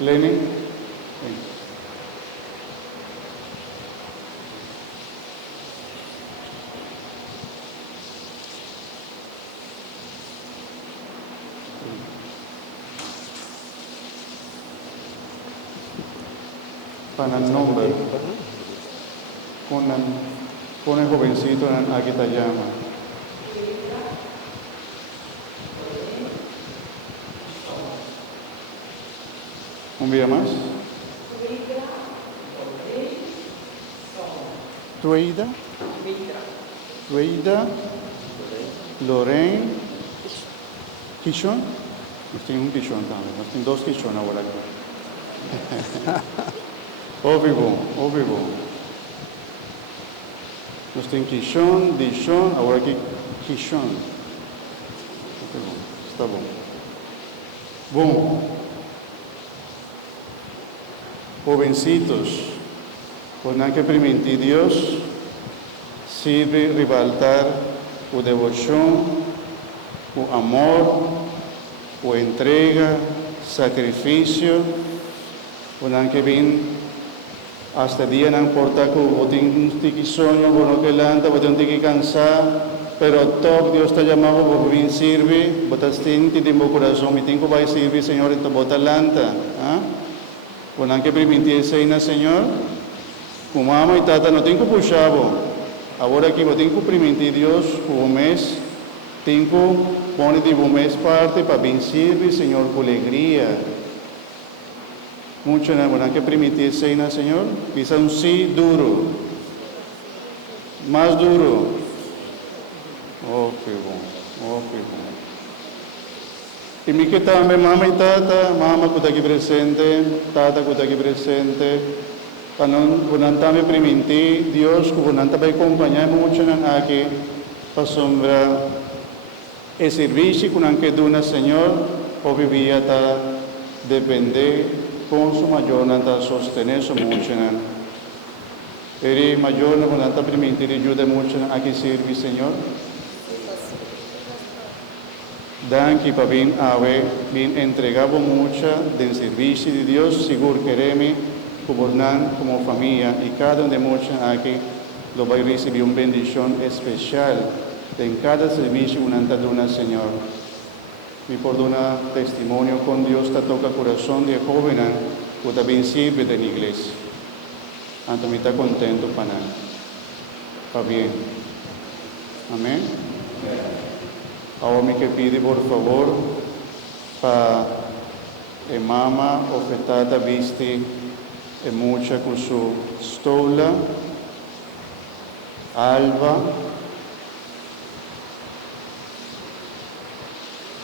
Lenin. Para el nombre, con el jovencito en Akitayama. Un día más. Tueida. Lorraine. Kishon. Nós temos Kishon também. Nós temos 2 Kishon agora aqui. Ouve bom. Nós temos Kishon, Dishon, agora aqui Kishon. Está bom. Bom. Jovencitos, con que permitir Dios sirve rebaltar o devoción, o amor, o entrega, sacrificio, con que vin hasta día no importa que vos tengas un sueño, vos no que lanta, vos tengas que cansar, pero todo Dios te llamaba, vos bien sirve, vos estás en tu corazón, mi tengo que servir, Señor, en tu bota lanta, con que permitir Señor, Señor, como mamá y tata no tengo puxado, ahora que vos tengo que permitir Dios, como mes, tengo poner de un mes parte para bien servir, Señor, con alegría. Mucho no que permitir Señor, Señor, quizá un sí duro, más duro. Oh, qué bueno. Y mi que también mamá y tata, mamá que está aquí presente, tata que está aquí presente, cuando también permitir Dios, cuando también acompañar mucho aquí, para sombra el servicio con que duna Señor, o vivía ta depender con su mayor nata sostener su mucho. Eri mayor no cuando permitir ayuda mucho aquí servir Señor. Dan que para bien bien entregado mucha del servicio de Dios, seguro queremos como familia y cada uno de muchos aquí lo va a recibir una bendición especial en cada servicio una duna Señor. Y por dar testimonio con Dios te toca corazón de joven que también sirve de la iglesia. Antes me está contento para nada. Está bien. Amén. Ahora me que pide por favor para mamá ofertada viste mucha con su stola, Alba,